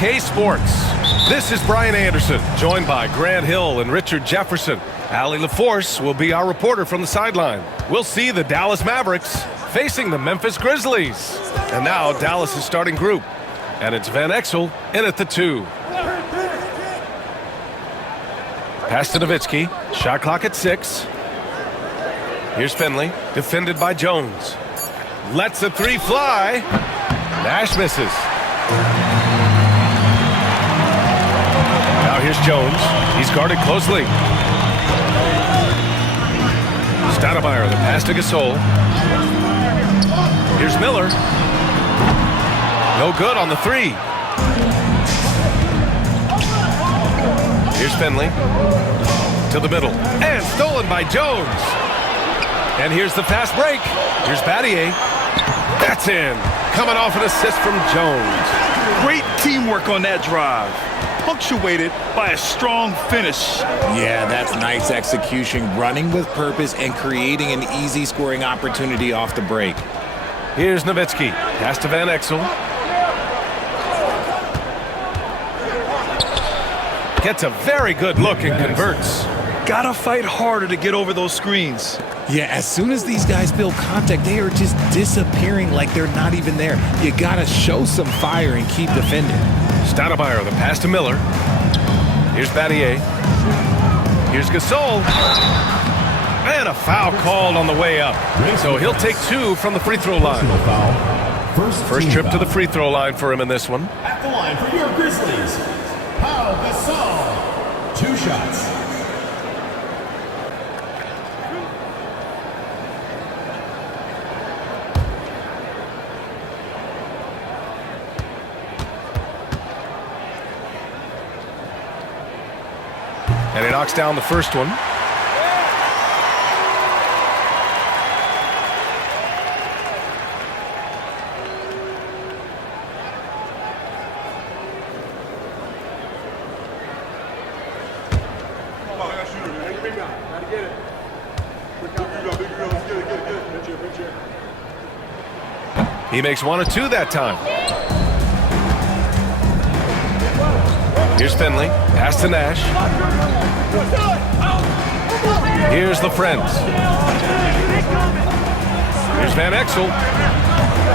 2K Sports. This is Brian Anderson, joined by Grant Hill and Richard Jefferson. Allie LaForce will be our reporter from the sideline. We'll see the Dallas Mavericks facing the Memphis Grizzlies. And now Dallas' starting group. And it's Van Exel in at the 2. Pass to Nowitzki. Shot clock at 6. Here's Finley, defended by Jones. Lets the 3 fly. Nash misses. Now here's Jones. He's guarded closely. Stoudemire, the pass to Gasol. Here's Miller. No good on the 3. Here's Finley. To the middle. And stolen by Jones. And here's the fast break. Here's Battier. That's in. Coming off an assist from Jones. Great teamwork on that drive. Punctuated by a strong finish. Yeah, that's nice execution. Running with purpose and creating an easy scoring opportunity off the break. Here's Nowitzki. Pass to Van Exel. Gets a very good look and converts. Gotta fight harder to get over those screens. Yeah, as soon as these guys feel contact, they are just disappearing like they're not even there. You gotta show some fire and keep defending. Stoudemire, the pass to Miller. Here's Battier. Here's Gasol. And a foul called on the way up. So he'll take 2 from the free throw line. First trip to the free throw line for him in this one. At the line for your Grizzlies, Pau Gasol. 2 shots. And he knocks down the first one. He makes 1 or 2 that time. Here's Finley. Pass to Nash. Here's the Friends. Here's Van Exel.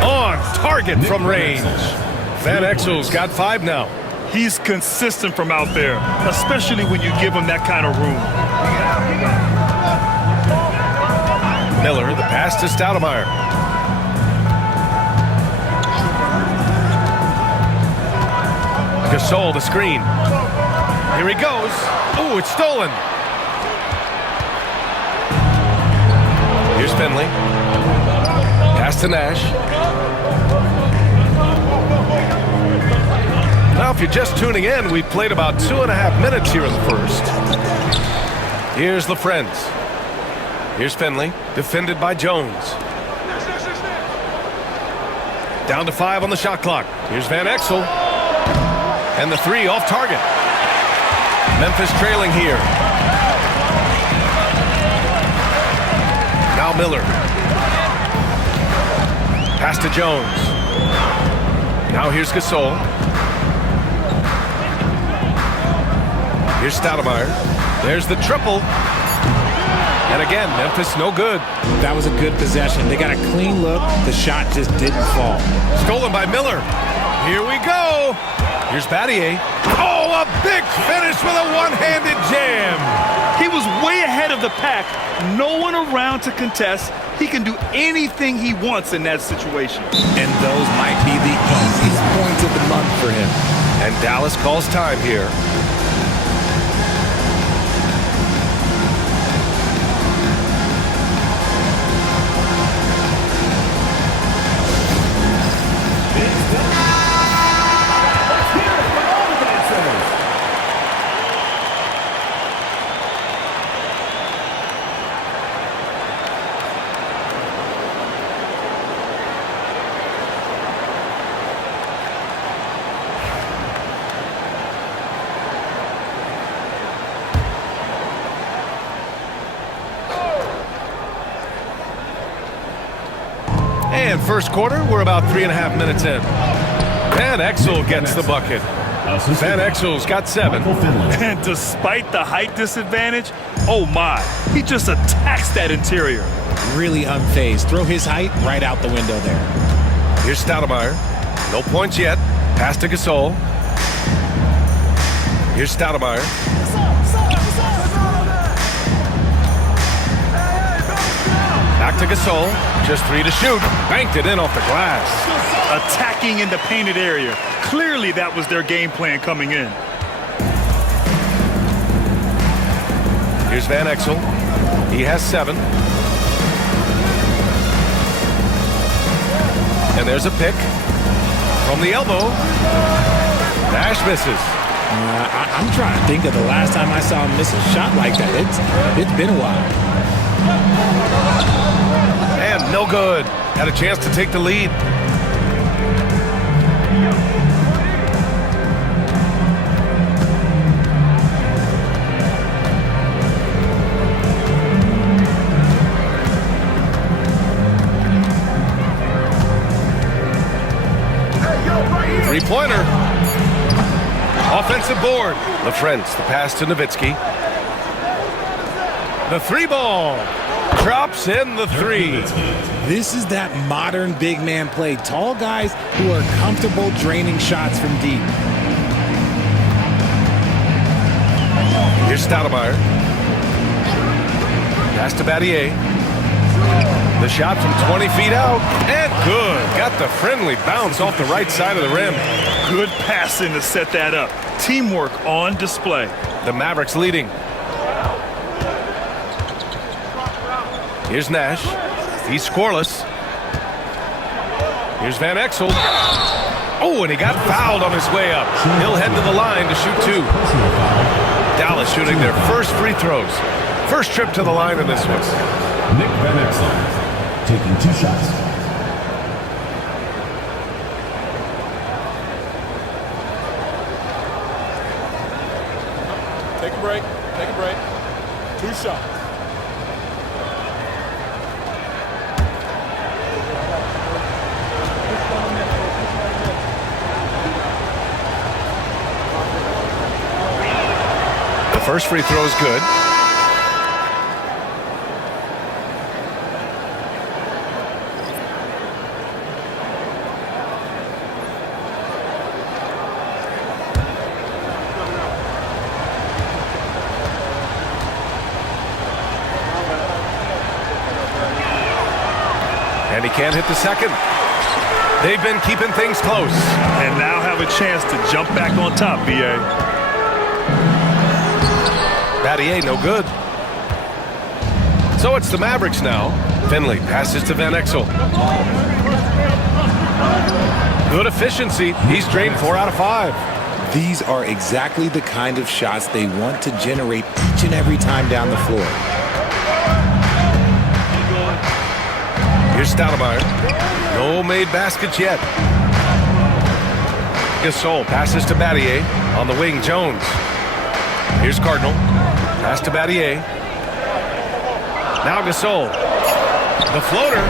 On target from range. Van Exel's got 5 now. He's consistent from out there, especially when you give him that kind of room. Miller, the pass to Stoudemire. Gasol, the screen. Here he goes. Oh, it's stolen. Here's Finley. Pass to Nash. Now, if you're just tuning in, we've played about 2.5 minutes here in the first. Here's the Friends. Here's Finley, defended by Jones. Down to 5 on the shot clock. Here's Van Exel. And the 3 off target. Memphis trailing here. Now Miller. Pass to Jones. Now here's Gasol. Here's Stoudemire. There's the triple. And again, Memphis no good. That was a good possession. They got a clean look. The shot just didn't fall. Stolen by Miller. Here we go. Here's Battier. Oh, a big finish with a one-handed jam. He was way ahead of the pack. No one around to contest. He can do anything he wants in that situation. And those might be the easiest points of the month for him. And Dallas calls time here. And first quarter, we're about 3.5 minutes in. And Exel gets the bucket. Van Exel's got 7. And despite the height disadvantage, oh my, he just attacks that interior. Really unfazed. Throw his height right out the window there. Here's Stoudemire. No points yet. Pass to Gasol. Here's Stoudemire. Back to Gasol. Just 3 to shoot. Banked it in off the glass. Attacking in the painted area. Clearly that was their game plan coming in. Here's Van Exel. He has 7. And there's a pick. From the elbow. Nash misses. I'm trying to think of the last time I saw him miss a shot like that. It's been a while. And no good. Had a chance to take the lead. Three-pointer. Offensive board. LaFrentz, the pass to Nowitzki. The 3-ball. Drops in the 3. This is that modern big man play. Tall guys who are comfortable draining shots from deep. Here's Stoudemire. Pass to Battier. The shot from 20 feet out. And good. Got the friendly bounce off the right side of the rim. Good passing to set that up. Teamwork on display. The Mavericks leading. Here's Nash. He's scoreless. Here's Van Exel. Oh, and he got fouled on his way up. He'll head to the line to shoot 2. Dalla shooting their first free throws. First trip to the line in this one. Nick Van Exel taking 2 shots. Take a break. Take a break. 2 shots. The first free throw is good. And he can't hit the second. They've been keeping things close. And now have a chance to jump back on top, BA. Battier, no good. So it's the Mavericks now. Finley passes to Van Exel. Good efficiency. He's drained 4 out of 5. These are exactly the kind of shots they want to generate each and every time down the floor. Here's Stoudemire. No made baskets yet. Gasol passes to Battier. On the wing, Jones. Here's Cardinal. Pass to Battier. Now Gasol. The floater.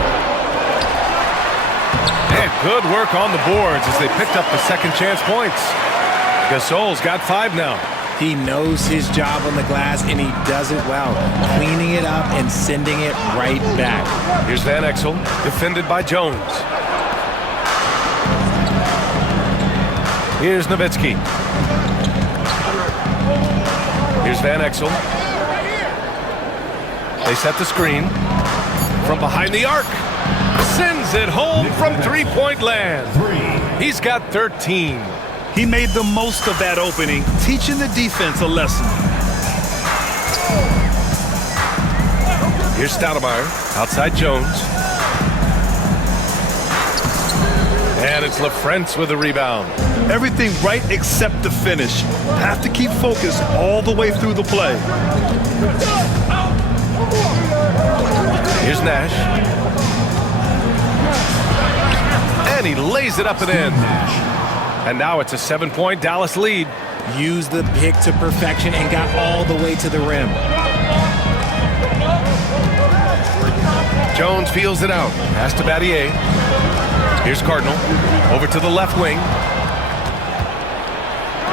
And good work on the boards as they picked up the second chance points. Gasol's got 5 now. He knows his job on the glass, and he does it well, cleaning it up and sending it right back. Here's Van Exel, defended by Jones. Here's Nowitzki. Here's Van Exel. They set the screen. From behind the arc. Sends it home from three-point land. He's got 13. He made the most of that opening, teaching the defense a lesson. Here's Stoudemire, outside Jones. And it's LaFrentz with the rebound. Everything right except the finish. Have to keep focused all the way through the play. Here's Nash. And he lays it up and in. And now it's a 7-point Dallas lead. Used the pick to perfection and got all the way to the rim. Jones feels it out. Pass to Battier. Here's Cardinal. Over to the left wing.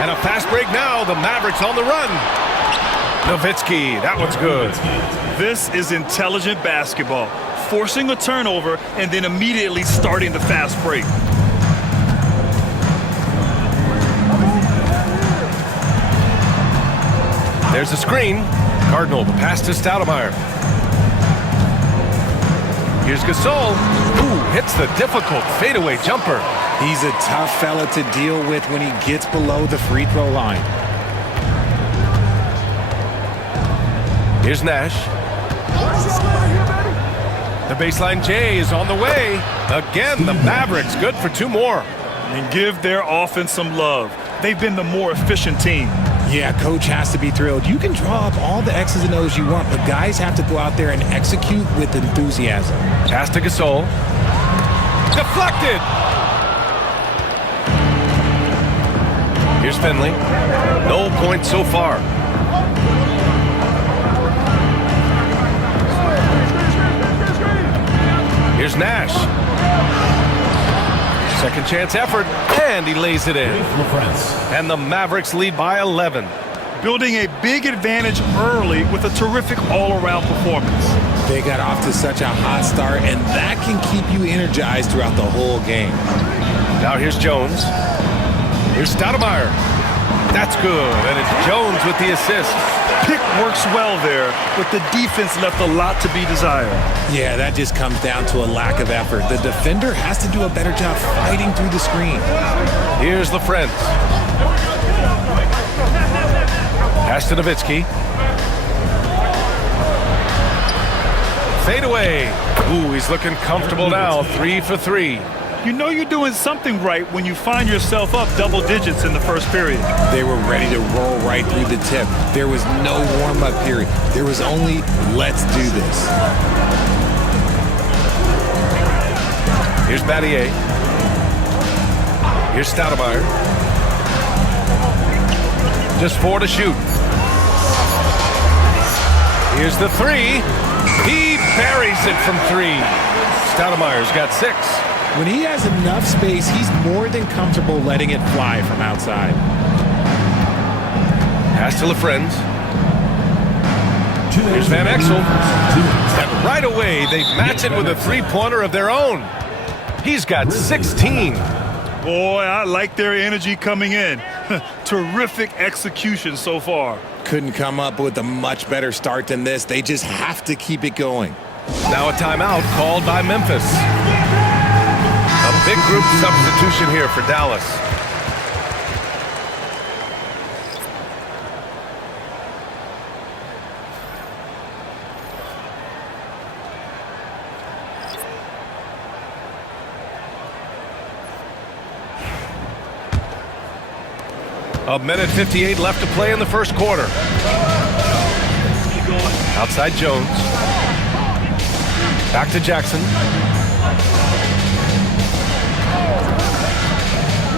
And a fast break now. The Mavericks on the run. Nowitzki, that one's good. This is intelligent basketball. Forcing a turnover and then immediately starting the fast break. There's a screen. Cardinal, the pass to Stoudemire. Here's Gasol. Ooh, hits the difficult fadeaway jumper. He's a tough fella to deal with when he gets below the free throw line. Here's Nash. The baseline J is on the way. Again, the Mavericks good for 2 more. And give their offense some love. They've been the more efficient team. Yeah, coach has to be thrilled. You can draw up all the X's and O's you want, but guys have to go out there and execute with enthusiasm. Pass to Gasol. Deflected. Here's Finley. No points so far. Here's Nash. Second chance effort, and he lays it in. And the Mavericks lead by 11. Building a big advantage early with a terrific all-around performance. They got off to such a hot start, and that can keep you energized throughout the whole game. Now here's Jones. Here's Stoudemire. That's good, and it's Jones with the assist. Pick works well there, but the defense left a lot to be desired. Yeah, that just comes down to a lack of effort. The defender has to do a better job fighting through the screen. Here's LaFrentz. Pass to Nowitzki. Fade away. Ooh, he's looking comfortable now. 3 for 3. You know you're doing something right when you find yourself up double digits in the first period. They were ready to roll right through the tip. There was no warm-up period. There was only, let's do this. Here's Battier. Here's Stoudemire. Just 4 to shoot. Here's the 3. He buries it from 3. Stoudemire's got 6. When he has enough space, he's more than comfortable letting it fly from outside. Pass to LaFrentz. Here's Van Exel. And right away, they match it with a three-pointer of their own. He's got 16. Boy, I like their energy coming in. Terrific execution so far. Couldn't come up with a much better start than this. They just have to keep it going. Now a timeout called by Memphis. A big group substitution here for Dallas. A minute 58 left to play in the first quarter. Outside Jones. Back to Jackson.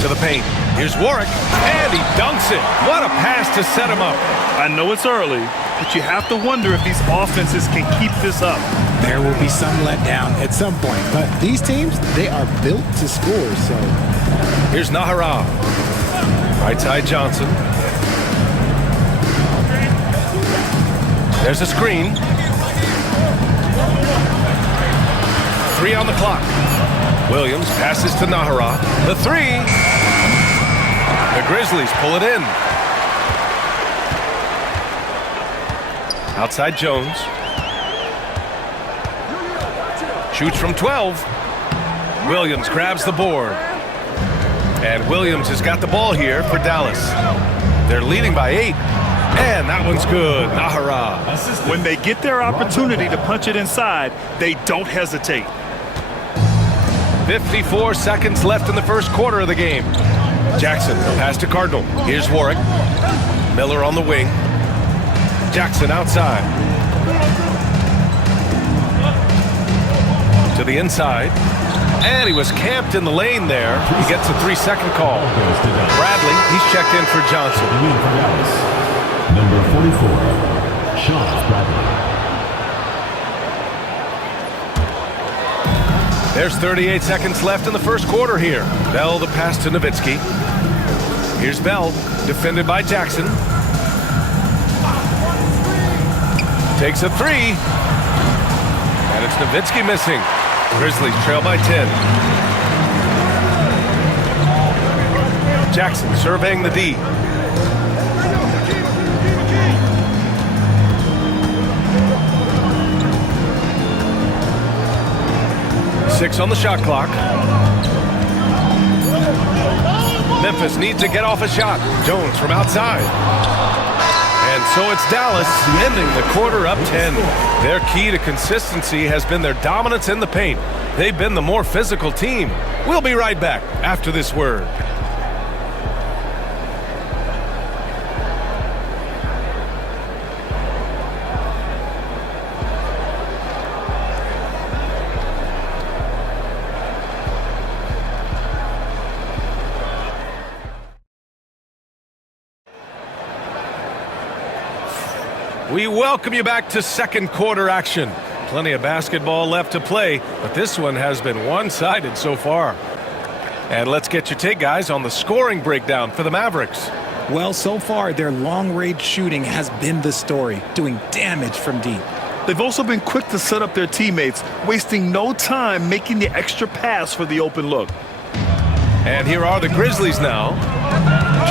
To the paint. Here's Warwick. And he dunks it. What a pass to set him up. I know it's early, but you have to wonder if these offenses can keep this up. There will be some letdown at some point, but these teams, they are built to score, so. Here's Nahara. Right side Johnson. There's a screen. 3 on the clock. Williams passes to Nahara. The 3. The Grizzlies pull it in. Outside Jones. Shoots from 12. Williams grabs the board. And Williams has got the ball here for Dallas. They're leading by 8. And that one's good. Nahara. When they get their opportunity to punch it inside, they don't hesitate. 54 seconds left in the first quarter of the game. Jackson, pass to Cardinal. Here's Warwick. Miller on the wing. Jackson outside. To the inside. And he was camped in the lane there. He gets a 3-second call. Bradley, he's checked in for Johnson. Number 44, Sean Bradley. There's 38 seconds left in the first quarter here. Bell the pass to Nowitzki. Here's Bell, defended by Jackson. Takes a three. And it's Nowitzki missing. Grizzlies trail by 10. Jackson surveying the D. Six on the shot clock. Memphis needs to get off a shot. Jones from outside. And so it's Dallas ending the quarter up 10. Their key to consistency has been their dominance in the paint. They've been the more physical team. We'll be right back after this word. We welcome you back to second quarter action. Plenty of basketball left to play, but this one has been one-sided so far. And let's get your take, guys, on the scoring breakdown for the Mavericks. Well, so far, their long-range shooting has been the story, doing damage from deep. They've also been quick to set up their teammates, wasting no time making the extra pass for the open look. And here are the Grizzlies now,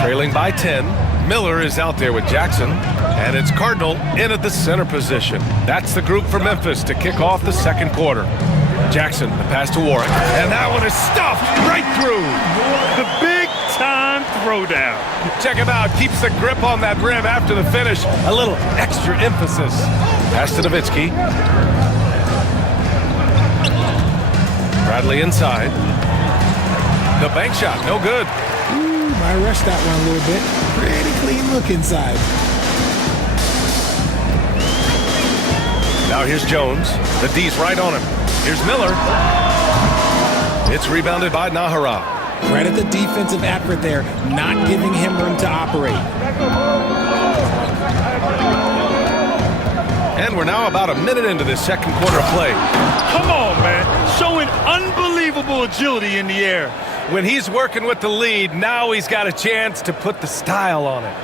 trailing by 10. Miller is out there with Jackson, and it's Cardinal in at the center position. That's the group for Memphis to kick off the second quarter. Jackson, the pass to Warwick, and that one is stuffed right through. The big-time throwdown. Check him out, keeps the grip on that rim after the finish. A little extra emphasis. Pass to Nowitzki. Bradley inside. The bank shot, no good. I rushed that one a little bit. Pretty clean look inside. Now here's Jones. The D's right on him. Here's Miller. It's rebounded by Nahara. Credit the defensive effort there, not giving him room to operate. And we're now about a minute into this second quarter of play. Come on, man. Showing unbelievable agility in the air. When he's working with the lead, now he's got a chance to put the style on it.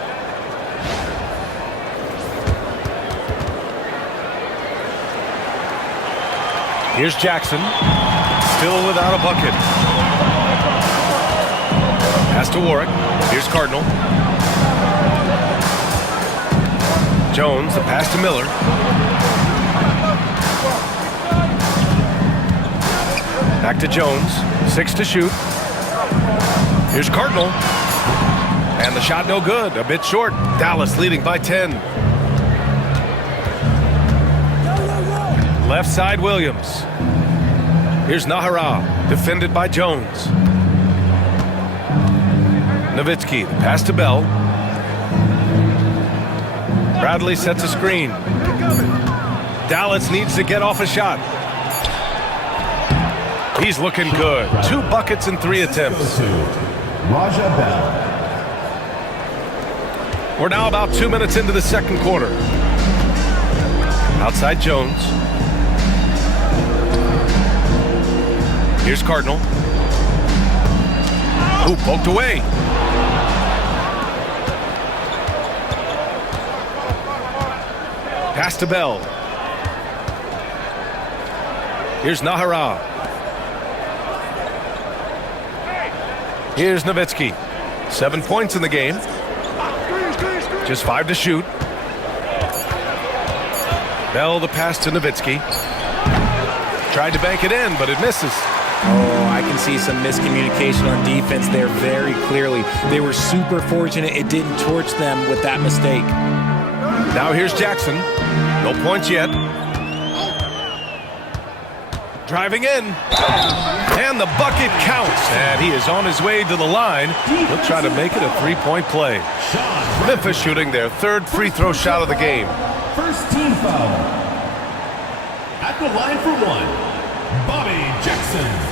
Here's Jackson, still without a bucket. Pass to Warwick. Here's Cardinal. Jones, the pass to Miller. Back to Jones, 6 to shoot. Here's Cardinal. And the shot no good, a bit short. Dallas leading by 10. Left side Williams. Here's Nahara, defended by Jones. Nowitzki, the pass to Bell. Bradley sets a screen. Dallas needs to get off a shot. He's looking good. 2 buckets in 3 attempts. We're now about 2 minutes into the second quarter. Outside Jones. Here's Cardinal. Ooh, poked away. Pass to Bell. Here's Nahara. Here's Nowitzki. 7 points in the game. Just 5 to shoot. Bell the pass to Nowitzki. Tried to bank it in, but it misses. Oh, I can see some miscommunication on defense there very clearly. They were super fortunate it didn't torch them with that mistake. Now here's Jackson. No points yet. Driving in. And the bucket counts. And he is on his way to the line. He'll try to make it a 3-point play. Memphis shooting their 3rd free throw shot of the game. First team foul. At the line for 1, Bobby Jackson.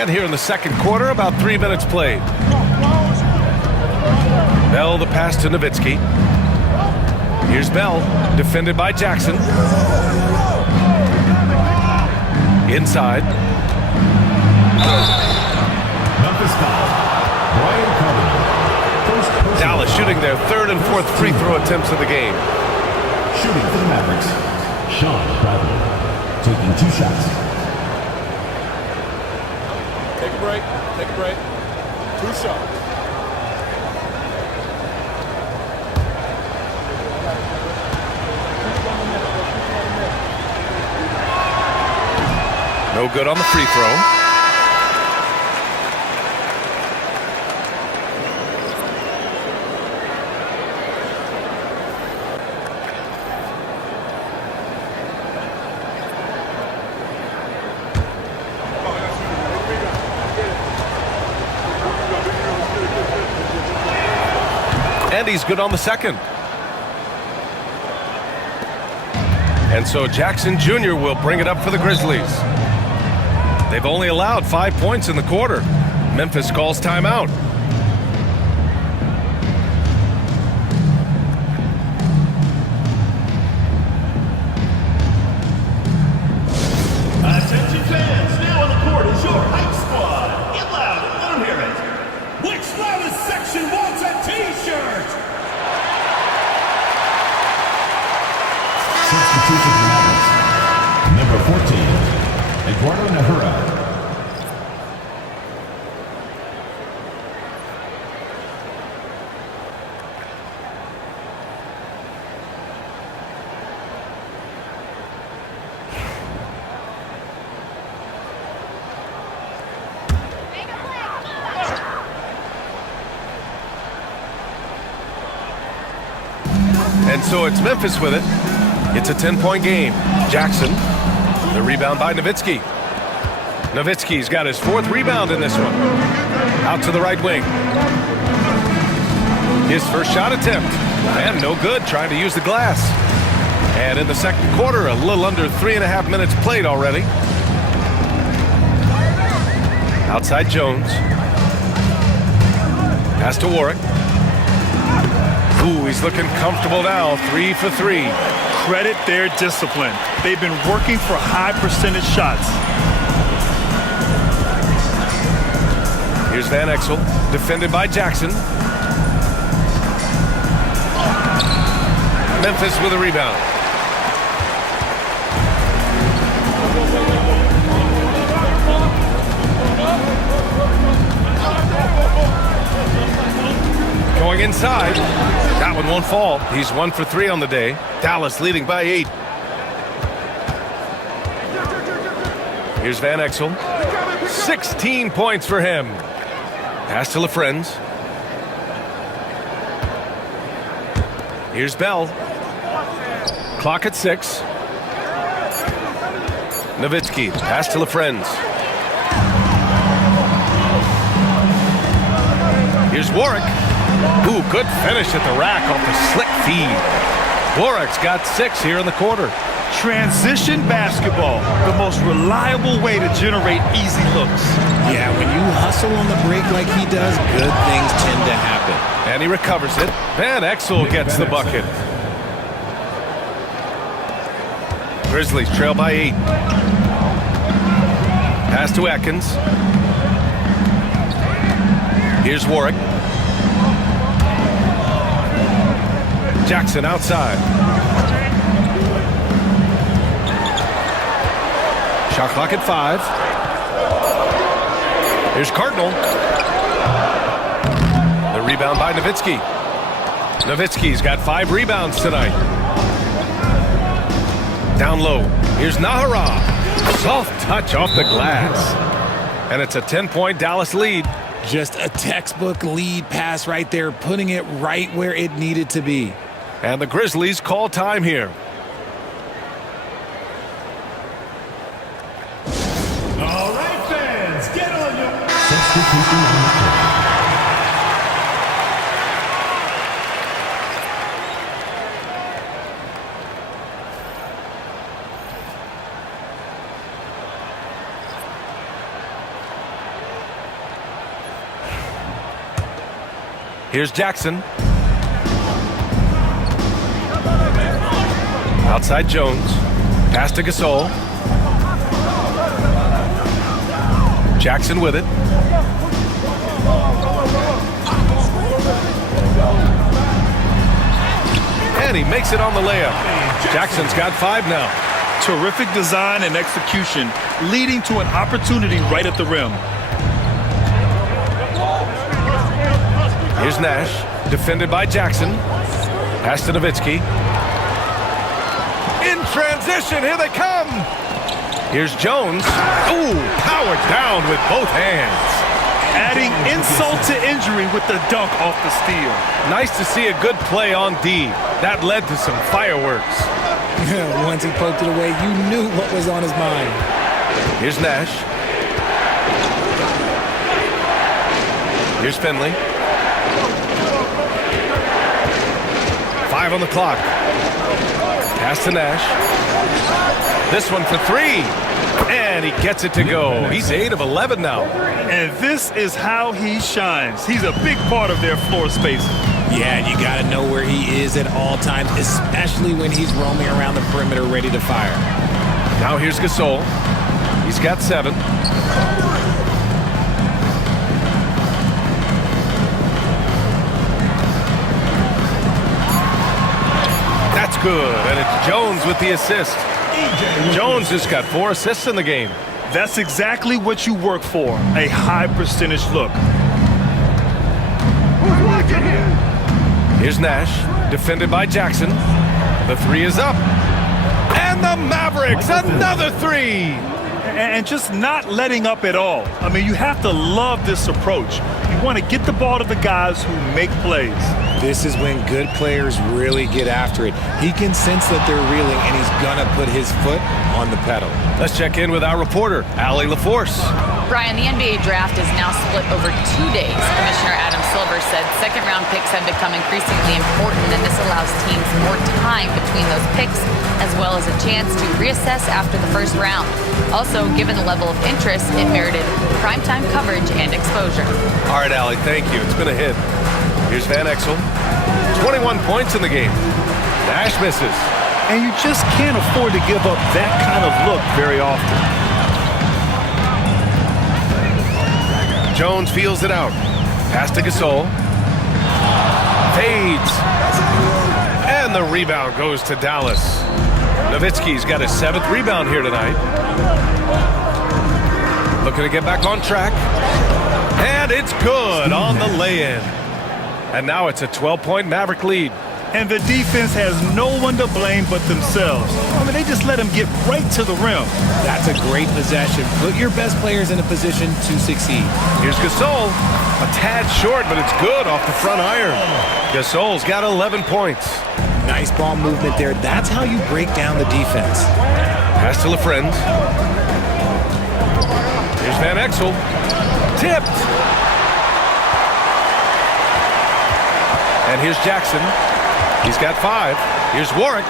And here in the second quarter, about 3 minutes played. Bell the pass to Nowitzki. Here's Bell, defended by Jackson. Inside. Memphis foul. Brian Carbonell. First personal Dalla foul. shooting their third and fourth free throw attempts of the game. Shooting for the Mavericks, Sean Bradley. Taking 2 shots. Take a break. Take a break. 2 shots. No good on the free throw. And he's good on the second. And so Jackson Jr. will bring it up for the Grizzlies. They've only allowed 5 points in the quarter. Memphis calls timeout. Attention fans, now on the court is your hype squad. Get loud and let them hear it. Which loudest section wants a t-shirt? Substitution for Mavericks. Number 14, Eduardo Nahura. And so it's Memphis with it. It's a 10-point game. Jackson, the rebound by Nowitzki. Nowitzki's got his 4th rebound in this one. Out to the right wing. His first shot attempt. And no good, trying to use the glass. And in the second quarter, a little under 3.5 minutes played already. Outside Jones. Pass to Warwick. Ooh, he's looking comfortable now. 3 for 3. Credit their discipline. They've been working for high percentage shots. Here's Van Exel, defended by Jackson. Memphis with a rebound. Going inside. That one won't fall. He's 1 for 3 on the day. Dallas leading by 8. Here's Van Exel. 16 points for him. Pass to LaFrenz. Here's Bell. Clock at 6. Nowitzki. Pass to LaFrenz. Here's Warwick. Ooh, good finish at the rack off the slick feed. Warwick's got 6 here in the quarter. Transition basketball, the most reliable way to generate easy looks. Yeah, when you hustle on the break like he does, good things tend to happen. And he recovers it. Van Exel gets the bucket. Grizzlies trail by 8. Pass to Atkins. Here's Warwick. Jackson outside. Shot clock at 5. Here's Cardinal. The rebound by Nowitzki. Nowitzki's got 5 rebounds tonight. Down low. Here's Nahara. Soft touch off the glass. And it's a 10-point Dallas lead. Just a textbook lead pass right there, putting it right where it needed to be. And the Grizzlies call time here. All right, fans, get on your substitution on the court. Here's Jackson. Outside Jones. Pass to Gasol. Jackson with it. And he makes it on the layup. Jackson's got 5 now. Terrific design and execution, leading to an opportunity right at the rim. Here's Nash, defended by Jackson. Pass to Nowitzki. In transition, here they come. Here's Jones. Ooh, powered down with both hands. Adding insult to injury with the dunk off the steal. Nice to see a good play on D. That led to some fireworks. Once he poked it away, you knew what was on his mind. Here's Nash. Here's Finley. 5 on the clock. Pass to Nash. This one for 3. And he gets it to go. He's 8 of 11 now. And this is how he shines. He's a big part of their floor space. Yeah, and you got to know where he is at all times, especially when he's roaming around the perimeter ready to fire. Now here's Gasol. He's got 7. That's good, and it's Jones with the assist. Jones just got 4 assists in the game. That's exactly what you work for, a high percentage look. Here's Nash, defended by Jackson. The 3 is up. And the Mavericks, another 3. And just not letting up at all. I mean, you have to love this approach. You want to get the ball to the guys who make plays. This is when good players really get after it. He can sense that they're reeling, and he's going to put his foot on the pedal. Let's check in with our reporter, Allie LaForce. Brian, the NBA draft is now split over 2 days. Commissioner Adam Silver said second-round picks have become increasingly important, and this allows teams more time between those picks, as well as a chance to reassess after the first round. Also, given the level of interest, it merited primetime coverage and exposure. All right, Allie, thank you. It's been a hit. Here's Van Exel. 21 points in the game. Nash misses. And you just can't afford to give up that kind of look very often. Jones feels it out. Pass to Gasol. Fades. And the rebound goes to Dallas. Nowitzki's got his 7th rebound here tonight. Looking to get back on track. And it's good on the lay-in. And now it's a 12-point Maverick lead. And the defense has no one to blame but themselves. I mean, they just let him get right to the rim. That's a great possession. Put your best players in a position to succeed. Here's Gasol. A tad short, but it's good off the front iron. Gasol's got 11 points. Nice ball movement there. That's how you break down the defense. Pass to LaFrentz. Here's Van Exel. Tipped. And here's Jackson. He's got 5. Here's Warwick.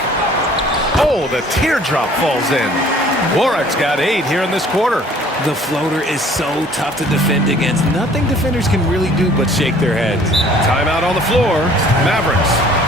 Oh, the teardrop falls in. Warwick's got 8 here in this quarter. The floater is so tough to defend against. Nothing defenders can really do but shake their heads. Timeout on the floor. Mavericks.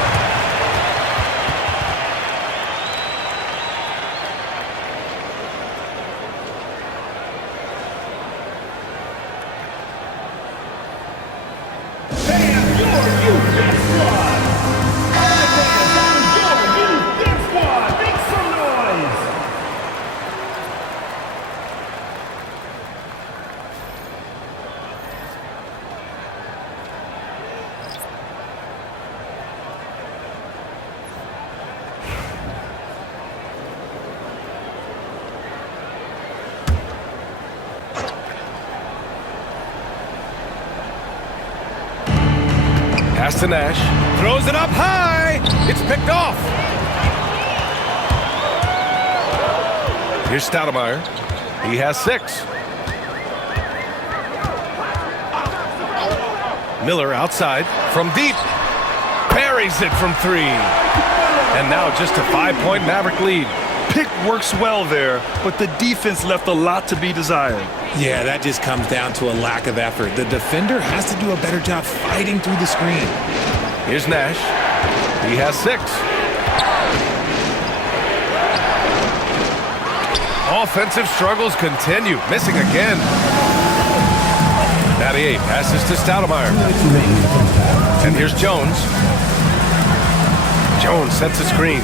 Pass to Nash. Throws it up high. It's picked off. Here's Stoudemire. He has 6. Miller outside from deep. Buries it from 3. And now just a 5-point Maverick lead. Pick works well there, but the defense left a lot to be desired. Yeah, that just comes down to a lack of effort. The defender has to do a better job fighting through the screen. Here's Nash. He has 6. Offensive struggles continue. Missing again. Natty passes to Stoudemire. And here's Jones. Jones sets a screen.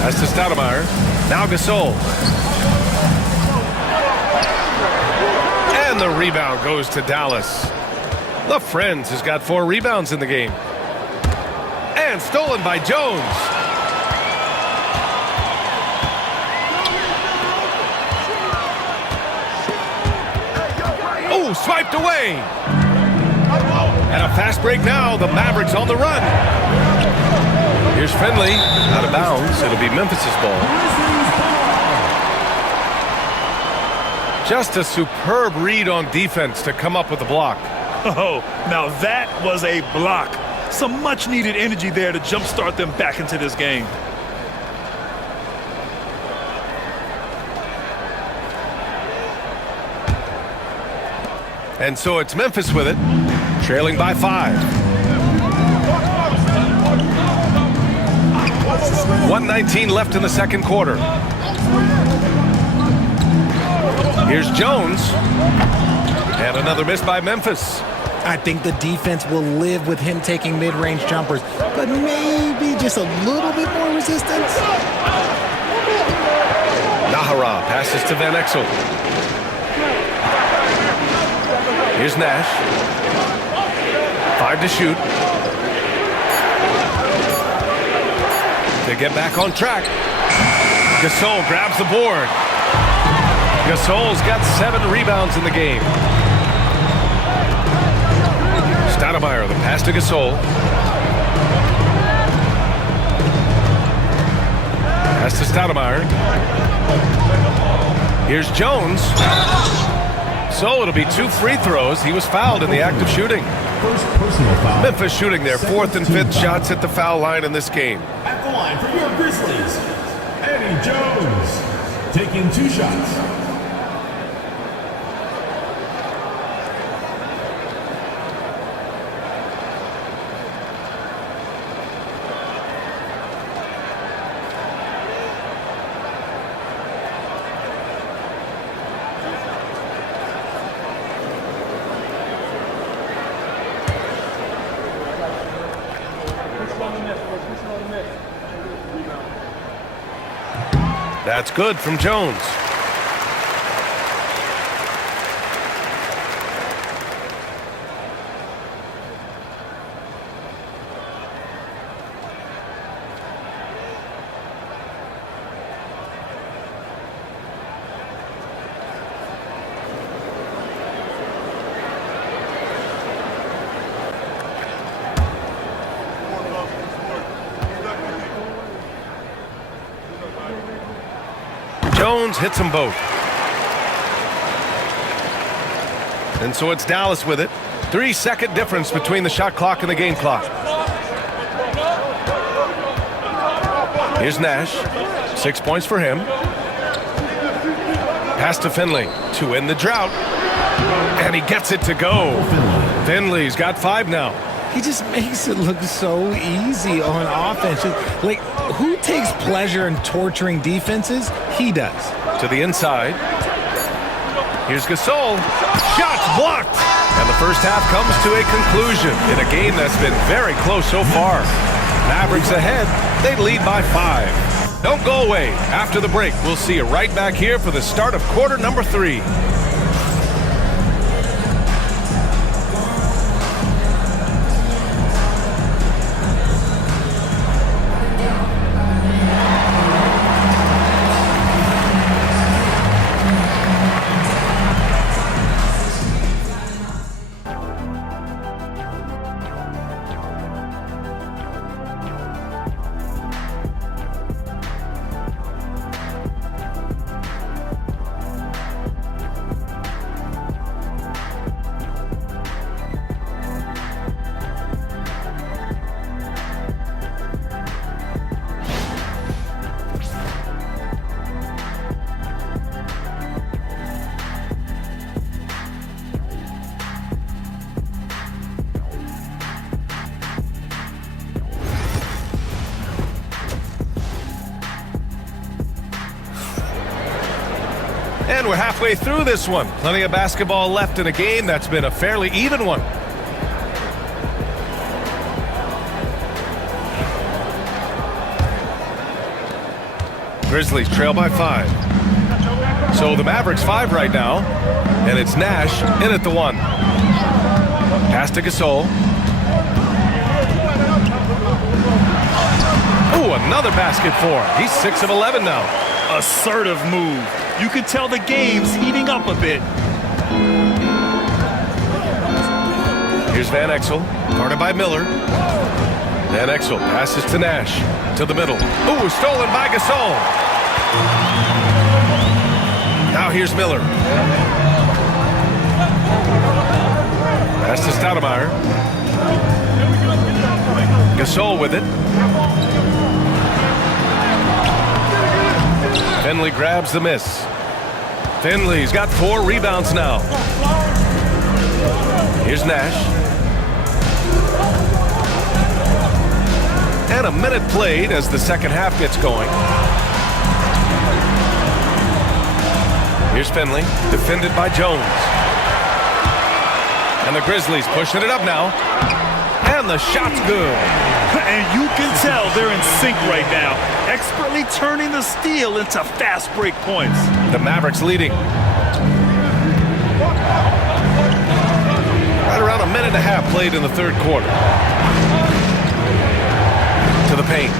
Pass to Stoudemire. Now Gasol. And the rebound goes to Dallas. The Friends has got 4 rebounds in the game. And stolen by Jones. Oh, swiped away. And a fast break now. The Mavericks on the run. Here's Finley. Out of bounds. It'll be Memphis's ball. Just a superb read on defense to come up with the block. Oh, now that was a block. Some much-needed energy there to jumpstart them back into this game. And so it's Memphis with it, trailing by 5. 1:19 left in the second quarter. Here's Jones. And another miss by Memphis. I think the defense will live with him taking mid-range jumpers, but maybe just a little bit more resistance. Nahara passes to Van Exel. Here's Nash. 5 to shoot. To get back on track. Gasol grabs the board. Gasol's got 7 rebounds in the game. Stoudemire, the pass to Gasol. Pass to Stoudemire. Here's Jones. So it'll be 2 free throws. He was fouled in the act of shooting. First personal foul. Memphis shooting their 4th and 5th shots at the foul line in this game. At the line for your Grizzlies, Eddie Jones, taking 2 shots. That's good from Jones. Jones hits them both. And so it's Dallas with it. 3-second difference between the shot clock and the game clock. Here's Nash. 6 points for him. Pass to Finley to end the drought. And he gets it to go. Finley's got 5 now. He just makes it look so easy on offense. Like, who takes pleasure in torturing defenses? He does. To the inside. Here's Gasol. Shots blocked. And the first half comes to a conclusion in a game that's been very close so far. Mavericks ahead. They lead by 5. Don't go away. After the break, we'll see you right back here for the start of quarter number 3. And we're halfway through this one. Plenty of basketball left in a game that's been a fairly even one. Grizzlies trail by 5. So the Mavericks 5 right now. And it's Nash in at the 1. Pass to Gasol. Ooh, another basket for him. He's 6 of 11 now. Assertive move. You can tell the game's heating up a bit. Here's Van Exel, guarded by Miller. Van Exel passes to Nash, to the middle. Ooh, stolen by Gasol. Now here's Miller. Pass to Stoudemire. Gasol with it. Finley grabs the miss. Finley's got 4 rebounds now. Here's Nash. And a minute played as the second half gets going. Here's Finley, defended by Jones. And the Grizzlies pushing it up now. And the shot's good. And you can tell they're in sync right now, expertly turning the steal into fast break points. The Mavericks leading. Right around a minute and a half played in the third quarter. To the paint.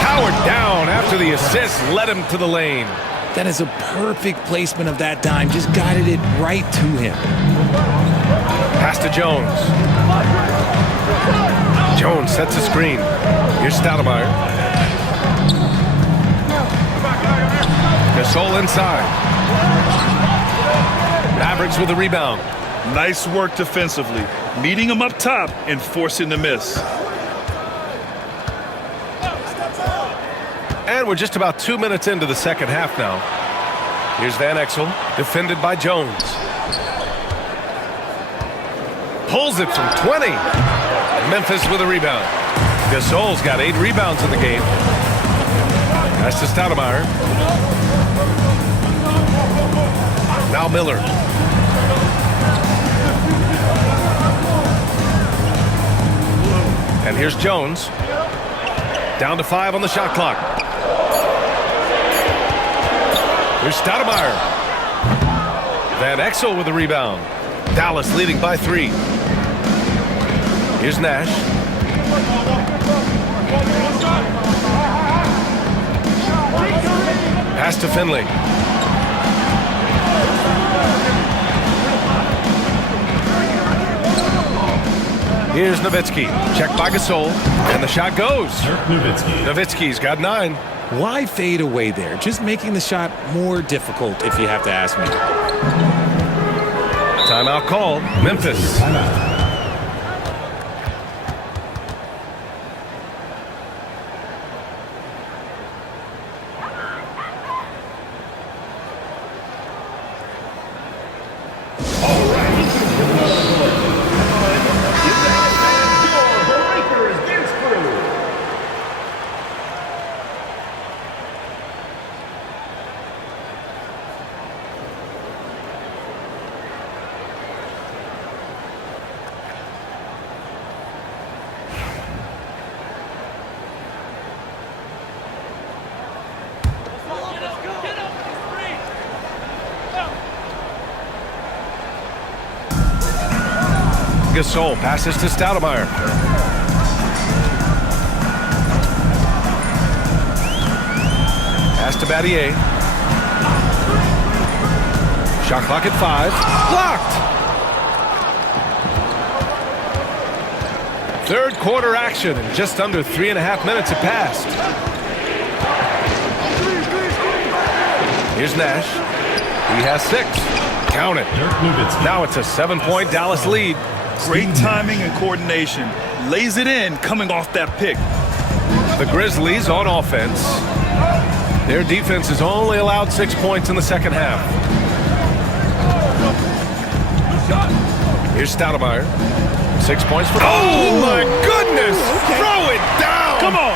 Howard down after the assist led him to the lane. That is a perfect placement of that dime. Just guided it right to him. Pass to Jones. Jones sets a screen. Here's Stoudemire. Gasol inside. Mavericks with a rebound. Nice work defensively, meeting him up top and forcing the miss. And we're just about 2 minutes into the second half now. Here's Van Exel, defended by Jones. Pulls it from 20. Memphis with a rebound. Gasol's got 8 rebounds in the game. Pass to Stoudemire. Now Miller. And here's Jones. Down to 5 on the shot clock. Here's Stoudemire. Van Exel with a rebound. Dallas leading by 3. Here's Nash. Pass to Finley. Here's Nowitzki. Checked by Gasol. And the shot goes. Nowitzki's got 9. Why fade away there? Just making the shot more difficult, if you have to ask me. Timeout called. Memphis. Gasol passes to Stoudemire. Pass to Battier. Shot clock at 5. Blocked! Third quarter action, and just under 3.5 minutes have passed. Here's Nash. He has 6. Count it. Now it's a 7-point Dallas lead. Great timing and coordination. Lays it in coming off that pick. The Grizzlies on offense. Their defense has only allowed 6 points in the second half. Here's Stoudemire. 6 points for... Oh, my goodness! Okay. Throw it down! Come on!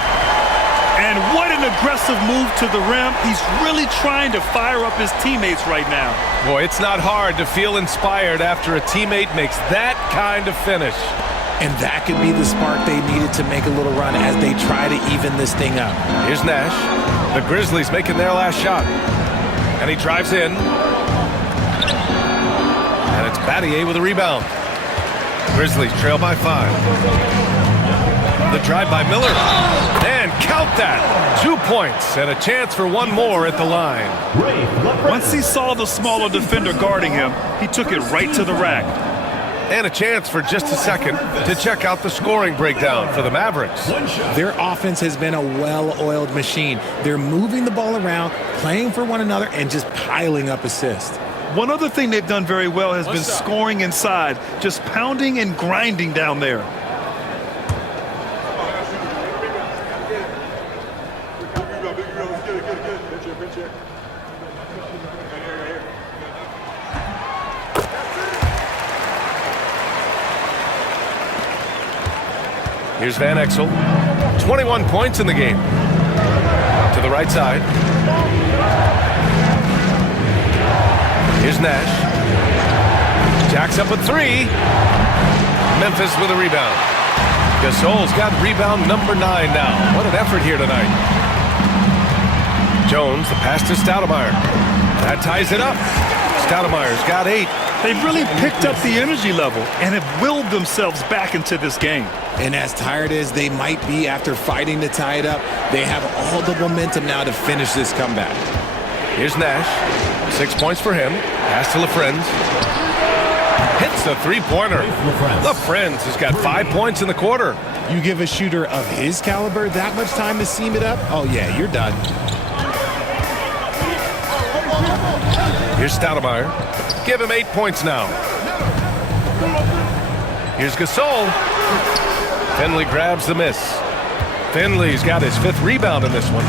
And What an aggressive move to the rim. He's really trying to fire up his teammates right now. Boy, it's not hard to feel inspired after a teammate makes that kind of finish. And that could be the spark they needed to make a little run as they try to even this thing up. Here's Nash. The Grizzlies making their last shot. And he drives in. And it's Battier with a rebound. Grizzlies trail by 5. The drive by Miller. And count that. 2 points and a chance for one more at the line. Once he saw the smaller defender guarding him, he took it right to the rack. And a chance for just a second to check out the scoring breakdown for the Mavericks. Their offense has been a well-oiled machine. They're moving the ball around, playing for one another, and just piling up assists. One other thing they've done very well has been scoring inside, just pounding and grinding down there. Here's Van Exel. 21 points in the game. To the right side. Here's Nash. Jacks up a 3. Memphis with a rebound. Gasol's got rebound number 9 now. What an effort here tonight. Jones, the pass to Stoudemire. That ties it up. Stoudemire's got 8. They've really picked up the energy level and have willed themselves back into this game. And as tired as they might be after fighting to tie it up, they have all the momentum now to finish this comeback. Here's Nash. 6 points for him. Pass to LaFrenz. Hits the three-pointer. LaFrenz has got 5 points in the quarter. You give a shooter of his caliber that much time to seam it up? Oh, yeah, you're done. Here's Stoudemire. Give him 8 points now. Here's Gasol. Finley grabs the miss. Finley's got his 5th rebound in this one.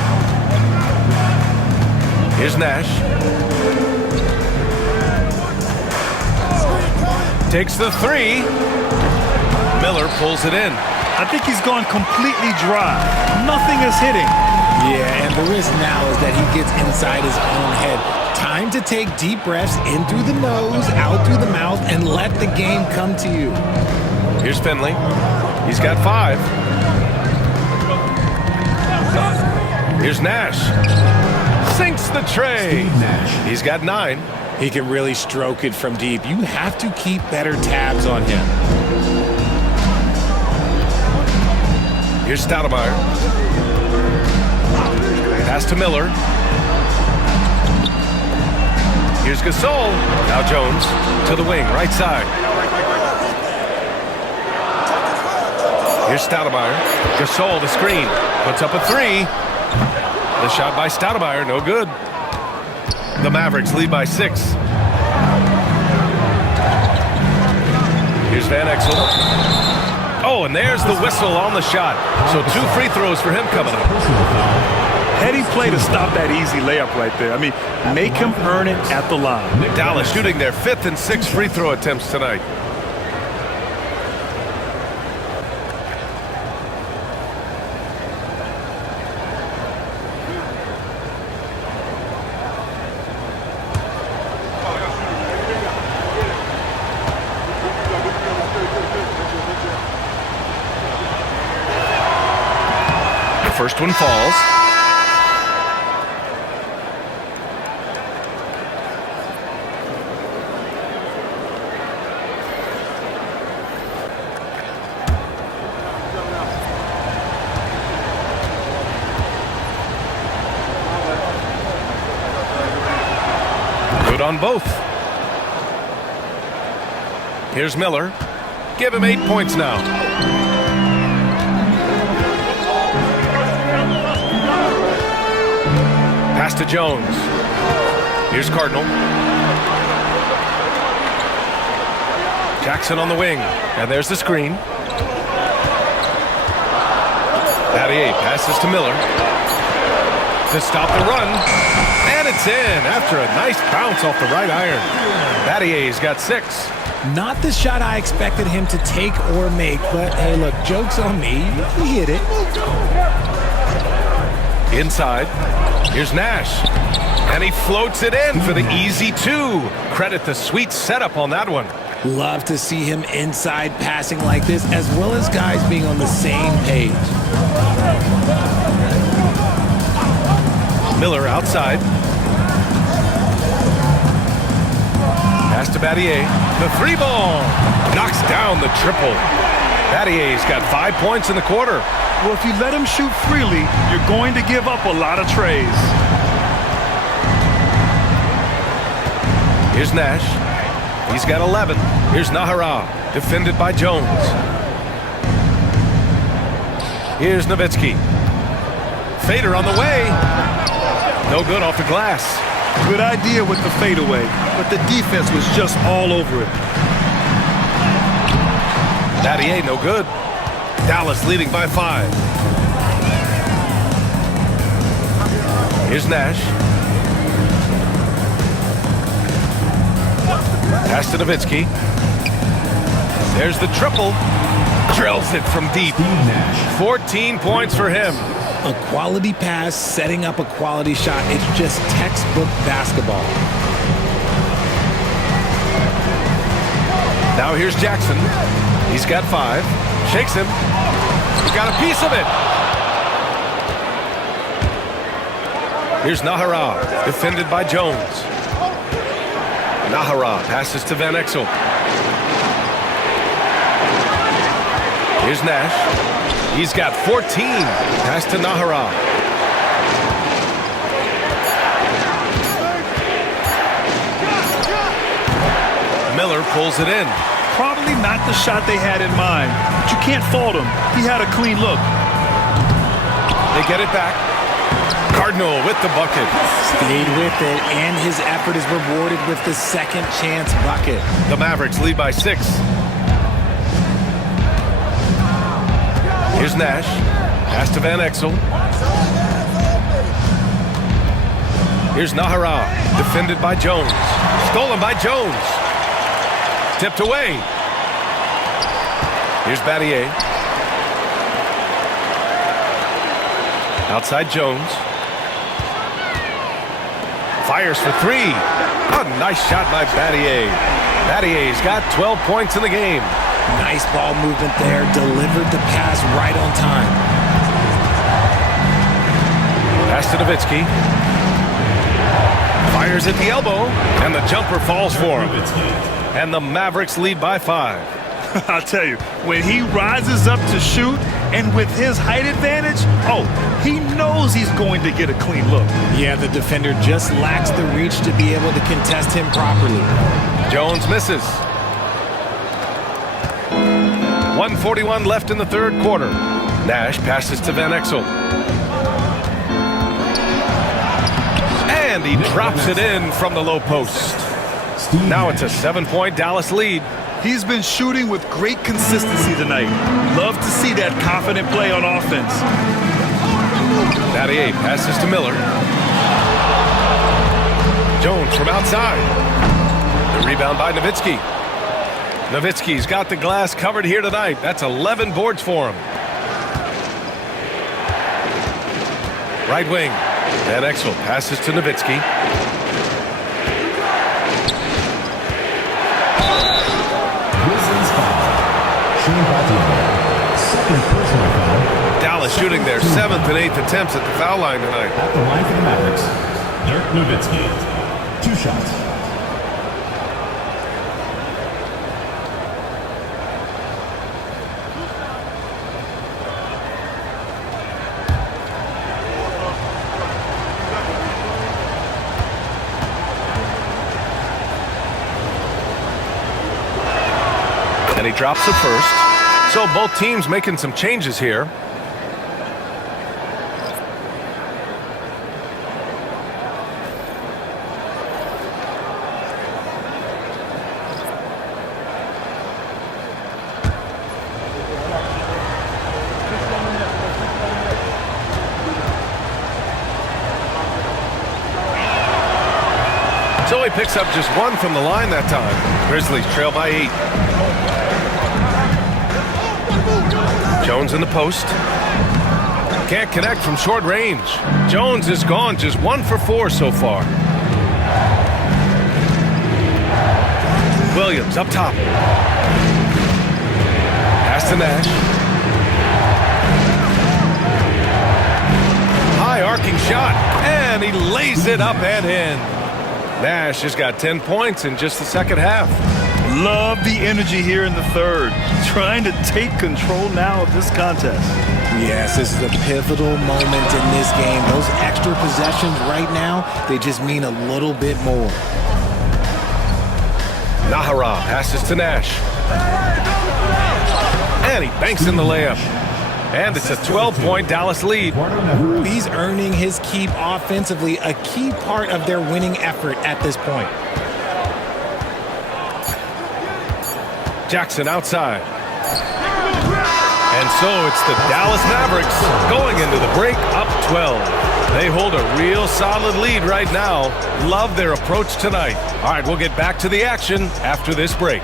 Here's Nash. Takes the 3. Miller pulls it in. I think he's gone completely dry. Nothing is hitting. Yeah, and the risk now is that he gets inside his own head. Time to take deep breaths in through the nose, out through the mouth, and let the game come to you. Here's Finley. He's got 5. Here's Nash. Sinks the tray. He's got 9. He can really stroke it from deep. You have to keep better tabs on him. Here's Stoudemire. Pass to Miller. Here's Gasol. Now Jones to the wing, right side. Here's Stoudemire. Gasol, the screen. Puts up a 3. The shot by Stoudemire, no good. The Mavericks lead by 6. Here's Van Exel. Oh, and there's the whistle on the shot. So 2 free throws for him coming up. Heady play to stop that easy layup right there. I mean, make him earn it at the line. Dalla shooting their 5th and 6th free throw attempts tonight. The first one falls. On both. Here's Miller. Give him 8 points now. Pass to Jones. Here's Cardinal. Jackson on the wing. And there's the screen. Battier passes to Miller. To stop the run. And it's in after a nice bounce off the right iron. Battier's got 6. Not the shot I expected him to take or make, but hey, look, joke's on me. He hit it. Inside. Here's Nash. And he floats it in for the easy two. Credit the sweet setup on that one. Love to see him inside passing like this, as well as guys being on the same page. Miller outside. Pass to Battier. The three ball. Knocks down the triple. Battier's got 5 points in the quarter. Well, if you let him shoot freely, you're going to give up a lot of trays. Here's Nash. He's got 11. Here's Nahara, defended by Jones. Here's Nowitzki. Fader on the way. No good off the glass. Good idea with the fadeaway, but the defense was just all over it. Battier, no good. Dallas leading by 5. Here's Nash. Pass to Nowitzki. There's the triple. Drills it from deep. 14 points for him. A quality pass, setting up a quality shot. It's just textbook basketball. Now here's Jackson. He's got 5. Shakes him. He got a piece of it. Here's Nahara, defended by Jones. Nahara passes to Van Exel. Here's Nash. He's got 14. Pass to Nahara. Miller pulls it in. Probably not the shot they had in mind, but you can't fault him. He had a clean look. They get it back. Cardinal with the bucket. Stayed with it, and his effort is rewarded with the second chance bucket. The Mavericks lead by 6. Here's Nash. Pass to Van Exel. Here's Nahara, defended by Jones. Stolen by Jones. Tipped away. Here's Battier. Outside Jones. Fires for 3. A nice shot by Battier. Battier's got 12 points in the game. Nice ball movement there. Delivered the pass right on time. Pass to Nowitzki. Fires at the elbow, and the jumper falls for him. And the Mavericks lead by 5. I'll tell you, when he rises up to shoot, and with his height advantage, he knows he's going to get a clean look. Yeah, the defender just lacks the reach to be able to contest him properly. Jones misses. 1:41 left in the third quarter. Nash passes to Van Exel. And he drops it in from the low post. Now it's a 7-point Dallas lead. He's been shooting with great consistency tonight. Love to see that confident play on offense. Battier passes to Miller. Jones from outside. The rebound by Nowitzki. Nowitzki's got the glass covered here tonight. That's 11 boards for him. Right wing. Van Exel passes to Nowitzki. Dallas shooting their 7th and 8th attempts at the foul line tonight. At the line for the Mavericks, Dirk Nowitzki. 2 shots. And he drops the first. So both teams making some changes here. So he picks up just 1 from the line that time. Grizzlies trail by 8. Jones in the post. Can't connect from short range. Jones is gone, just 1 for 4 so far. Williams up top. Pass to Nash. High arcing shot, and he lays it up and in. Nash has got 10 points in just the second half. Love the energy here in the third. Trying to take control now of this contest. Yes, this is a pivotal moment in this game. Those extra possessions right now, they just mean a little bit more. Nahara passes to Nash. And he banks in the layup. And it's a 12-point Dallas lead. Ooh, he's earning his keep offensively, a key part of their winning effort at this point. Jackson outside. And so it's the Dallas Mavericks going into the break up 12. They hold a real solid lead right now. Love their approach tonight. All right, we'll get back to the action after this break.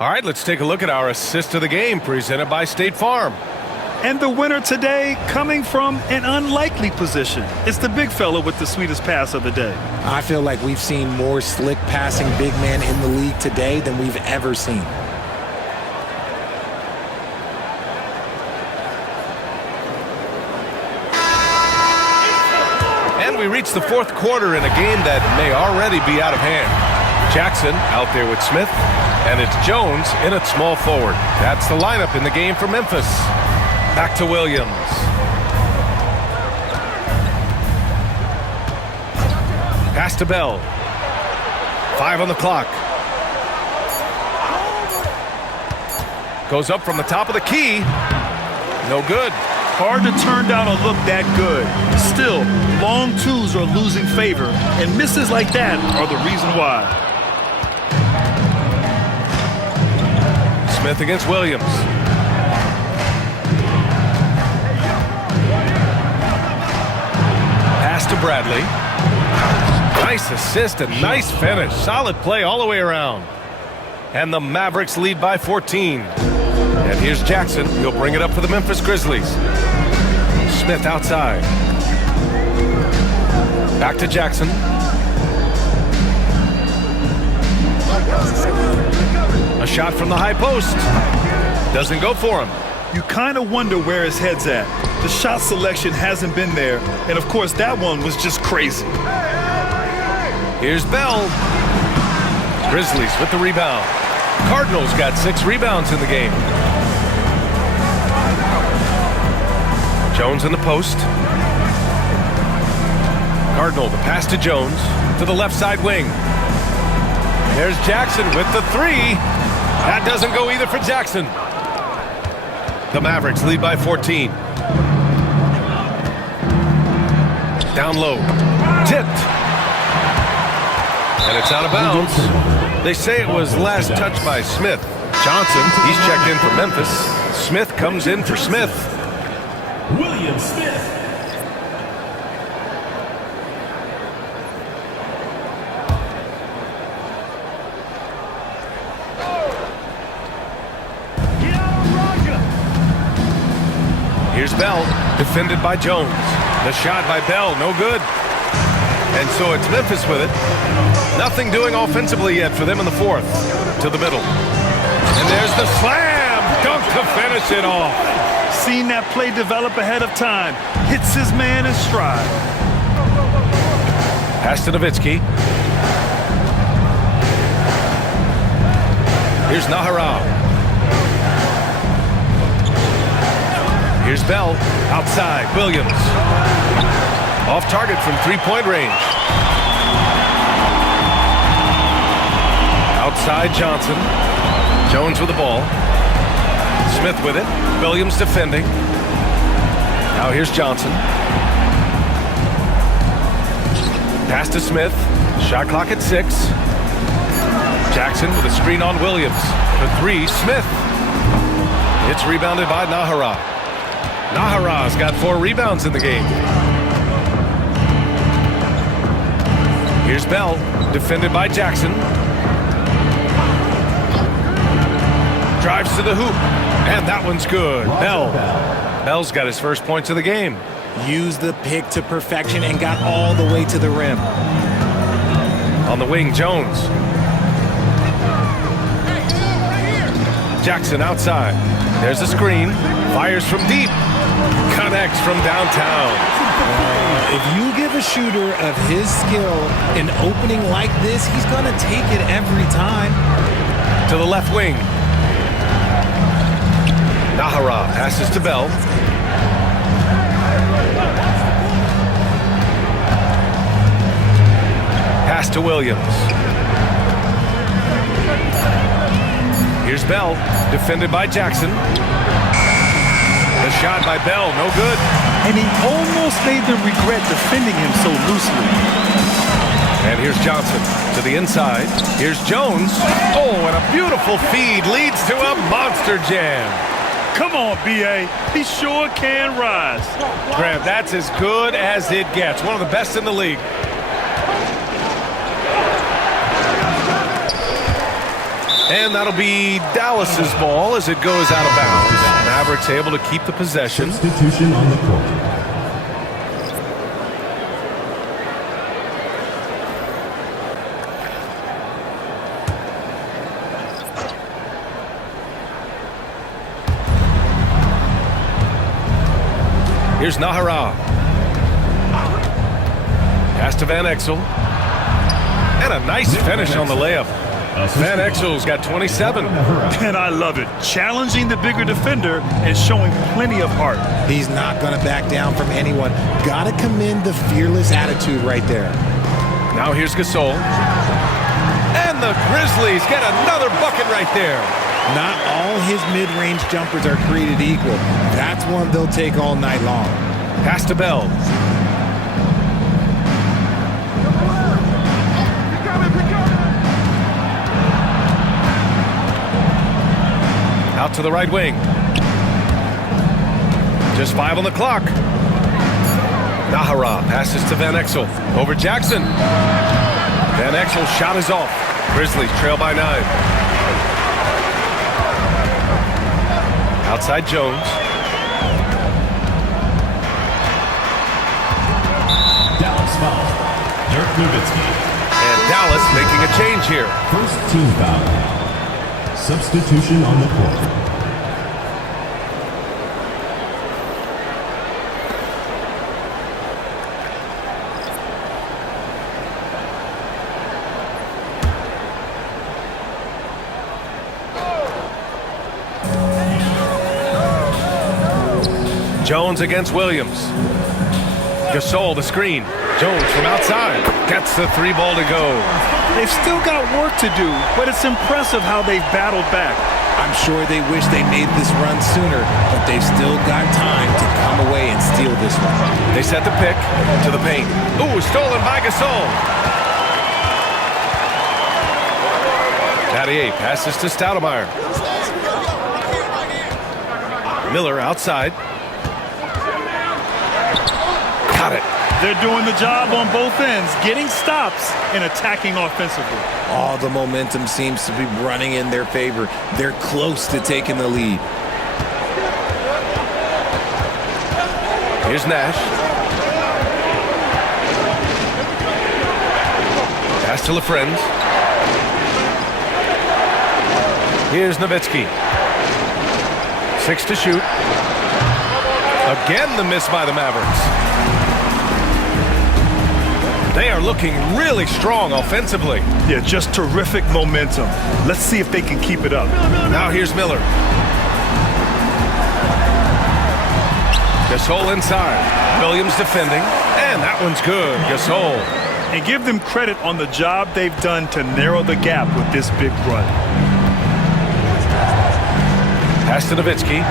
All right, let's take a look at our assist of the game presented by State Farm. And the winner today coming from an unlikely position. It's the big fella with the sweetest pass of the day. I feel like we've seen more slick passing big men in the league today than we've ever seen. And we reach the fourth quarter in a game that may already be out of hand. Jackson out there with Smith, and it's Jones in at small forward. That's the lineup in the game for Memphis. Back to Williams. Pass to Bell. 5 on the clock. Goes up from the top of the key. No good. Hard to turn down a look that good. Still, long twos are losing favor, and misses like that are the reason why. Smith against Williams. Pass to Bradley. Nice assist and nice finish. Solid play all the way around. And the Mavericks lead by 14. And here's Jackson. He'll bring it up for the Memphis Grizzlies. Smith outside. Back to Jackson. A shot from the high post. Doesn't go for him. You kind of wonder where his head's at. The shot selection hasn't been there, and of course that one was just crazy. Here's Bell. Grizzlies with the rebound. Cardinals got 6 rebounds in the game. Jones in the post. Cardinal, the pass to Jones to the left side wing. There's Jackson with the 3. That doesn't go either for Jackson. The Mavericks lead by 14. Down low. Tipped. And it's out of bounds. They say it was last touched by Smith. Johnson, he's checked in for Memphis. Smith comes in for Smith. William Smith. Here's Bell, defended by Jones. The shot by Bell, no good. And so it's Memphis with it. Nothing doing offensively yet for them in the fourth. To the middle. And there's the slam! Dunk to finish it off. Seen that play develop ahead of time. Hits his man in stride. Pass to Nowitzki. Here's Nahara. Here's Bell. Outside. Williams. Off target from three-point range. Outside Johnson. Jones with the ball. Smith with it. Williams defending. Now here's Johnson. Pass to Smith. Shot clock at 6. Jackson with a screen on Williams. The 3, Smith. It's rebounded by Nahara. Nahara's got 4 rebounds in the game. Here's Bell, defended by Jackson. Drives to the hoop, and that one's good. Bell's got his first points of the game. Used the pick to perfection and got all the way to the rim. On the wing, Jones. Jackson outside. There's a screen. Fires from deep. Connects from downtown. If you give a shooter of his skill an opening like this, he's going to take it every time. To the left wing. Nahara passes to Bell. Pass to Williams. Here's Bell, defended by Jackson. The shot by Bell, no good. And he almost made them regret defending him so loosely. And here's Johnson to the inside. Here's Jones. Oh, and a beautiful feed leads to a monster jam. Come on, B.A. He sure can rise. Graham, that's as good as it gets. One of the best in the league. And that'll be Dallas's ball as it goes out of bounds. Mavericks able to keep the possession. Substitution on the court. Here's Nahara. Pass to Van Exel. And a nice finish on the layup. Van Exel's got 27. And I love it. Challenging the bigger defender and showing plenty of heart. He's not going to back down from anyone. Got to commend the fearless attitude right there. Now here's Gasol. And the Grizzlies get another bucket right there. Not all his mid-range jumpers are created equal. That's one they'll take all night long. Pass to Bell. Out to the right wing. Just 5 on the clock. Nahara passes to Van Exel. Over Jackson. Van Exel's shot is off. Grizzlies trail by 9. Outside Jones. Dallas foul. Dirk Nowitzki. And Dallas making a change here. First team foul. Substitution on the court. Jones against Williams. Gasol the screen. Jones from outside. Gets the 3 ball to go. They've still got work to do, but it's impressive how they've battled back. I'm sure they wish they made this run sooner, but they've still got time to come away and steal this one. They set the pick to the paint. Ooh, stolen by Gasol. Battier passes to Stoudemire. Miller outside. Got it. They're doing the job on both ends, getting stops and attacking offensively. All the momentum seems to be running in their favor. They're close to taking the lead. Here's Nash. Pass to LaFrentz. Here's Nowitzki. 6 to shoot. Again, the miss by the Mavericks. They are looking really strong offensively. Yeah, just terrific momentum. Let's see if they can keep it up. Now here's Miller. Gasol inside. Williams defending. And that one's good. Gasol. And give them credit on the job they've done to narrow the gap with this big run. Pass to Nowitzki.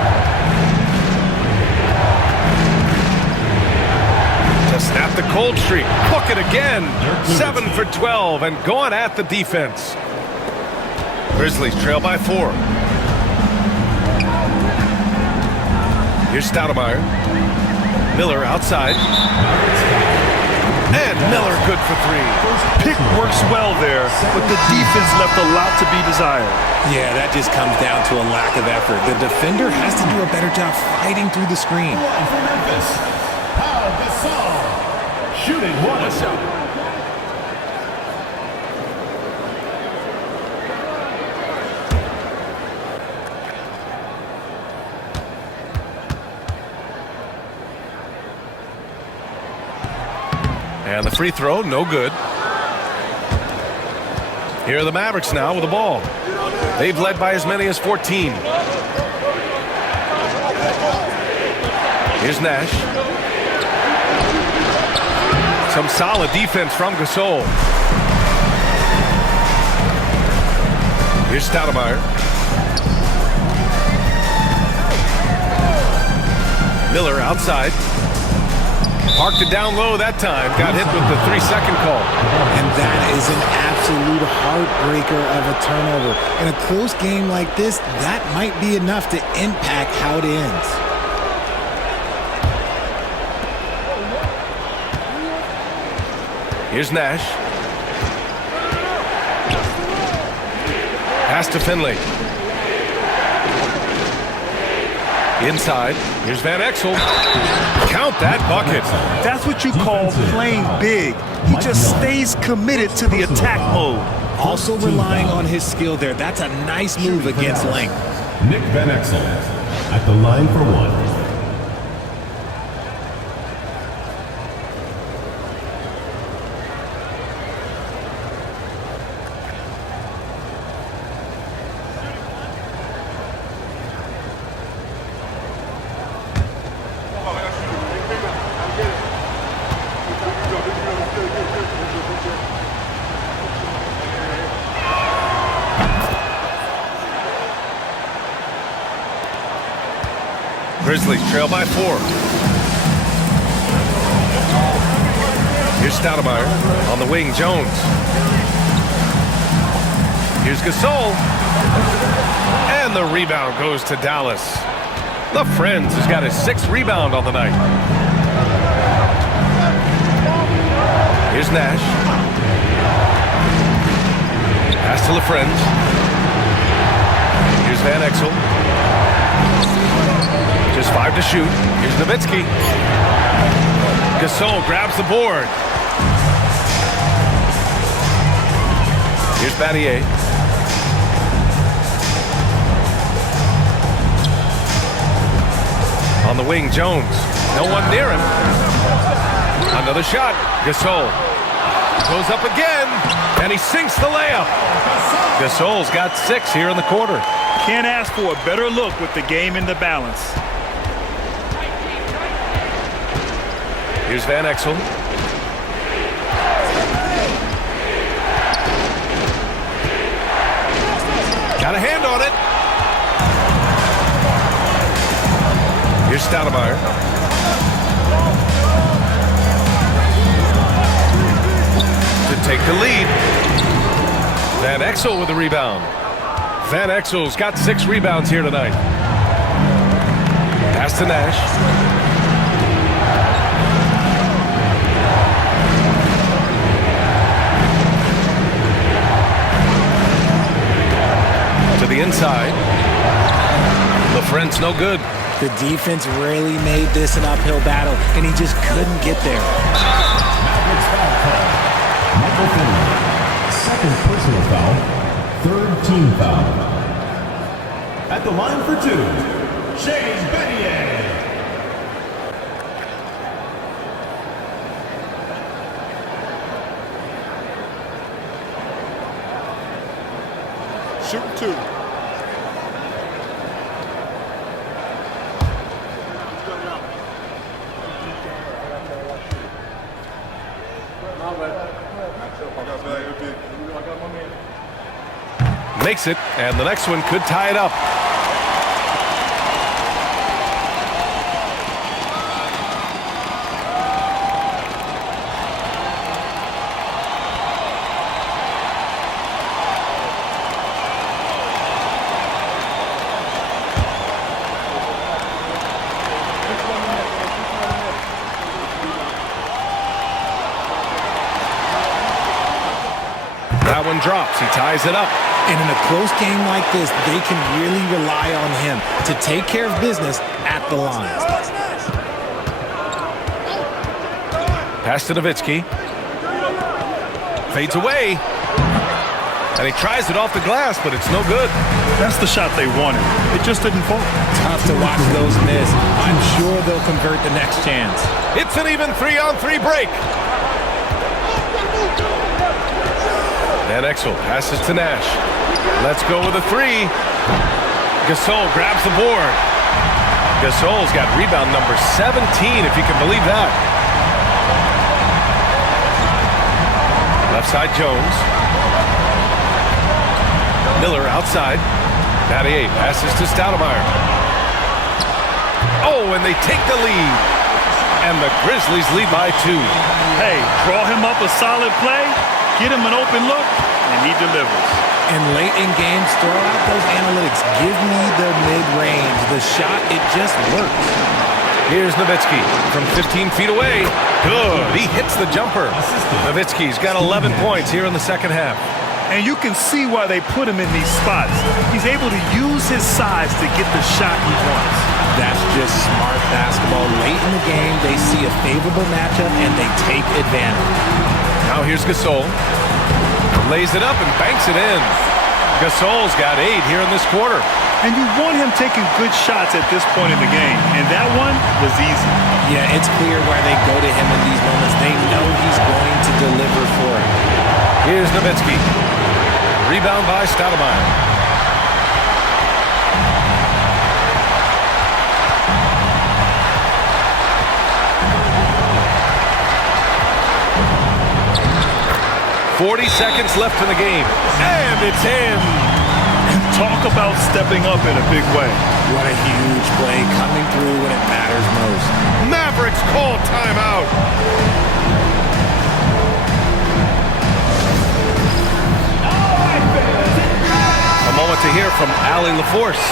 To snap the cold streak. Book it again. 7 for 12 and going at the defense. Grizzlies trail by 4. Here's Stoudemire. Miller outside. And Miller good for three. Pick works well there, but the defense left a lot to be desired. Yeah, that just comes down to a lack of effort. The defender has to do a better job fighting through the screen. For Memphis, Pau Gasol, shooting one. And the free throw, no good. Here are the Mavericks now with the ball. They've led by as many as 14. Here's Nash. Some solid defense from Gasol. Here's Stoudemire. Miller outside. Parked it down low that time. Got hit with the 3-second call. And that is an absolute heartbreaker of a turnover. In a close game like this, that might be enough to impact how it ends. Here's Nash. Pass to Finley. Inside. Here's Van Exel. Count that bucket. That's what you call playing big. He just stays committed to the attack mode. Also relying on his skill there. That's a nice move against length. Nick Van Exel at the line for one. Grizzlies trail by 4. Here's Stoudemire on the wing. Jones. Here's Gasol. And the rebound goes to Dallas. The Friends has got his 6th rebound on the night. Here's Nash. Pass to LaFrance. Here's Van Exel. Just 5 to shoot. Here's Nowitzki. Gasol grabs the board. Here's Battier. On the wing, Jones. No one near him. Another shot. Gasol goes up again, and he sinks the layup. Gasol's got 6 here in the quarter. Can't ask for a better look with the game in the balance. Here's Van Exel. Got a hand on it. Here's Stoudemire. To take the lead. Van Exel with the rebound. Van Exel's got 6 rebounds here tonight. Pass to Nash. To the inside. LaFrance no good. The defense really made this an uphill battle, and he just couldn't get there. Mavericks foul call. Michael Finley, 2nd personal foul, 3rd team foul. At the line for 2, Shane Battier. Shooting 2. Makes it, and the next one could tie it up. That one drops. He ties it up. And in a close game like this, they can really rely on him to take care of business at the line. Pass to Nowitzki. Fades away. And he tries it off the glass, but it's no good. That's the shot they wanted. It just didn't fall. Tough to watch those miss. I'm sure they'll convert the next chance. It's an even 3-on-3 break. And Exel passes to Nash. Let's go with a three. Gasol grabs the board. Gasol's got rebound number 17, if you can believe that. Left side Jones. Miller outside. Battier passes to Stoudemire. Oh, and they take the lead. And the Grizzlies lead by 2. Hey, draw him up a solid play, get him an open look, and he delivers. And late in games, throw out those analytics. Give me the mid-range. The shot, it just works. Here's Nowitzki from 15 feet away. Good. He hits the jumper. Nowitzki's got 11 points here in the second half. And you can see why they put him in these spots. He's able to use his size to get the shot he wants. That's just smart basketball. Late in the game, they see a favorable matchup, and they take advantage. Now here's Gasol. Lays it up and banks it in. Gasol's got 8 here in this quarter. And you want him taking good shots at this point in the game. And that one was easy. Yeah, it's clear why they go to him in these moments. They know he's going to deliver for it. Here's Nowitzki. Rebound by Stoudemire. .40 seconds left in the game. And it's in. Talk about stepping up in a big way. What a huge play coming through when it matters most. Mavericks call timeout. A moment to hear from Allie LaForce.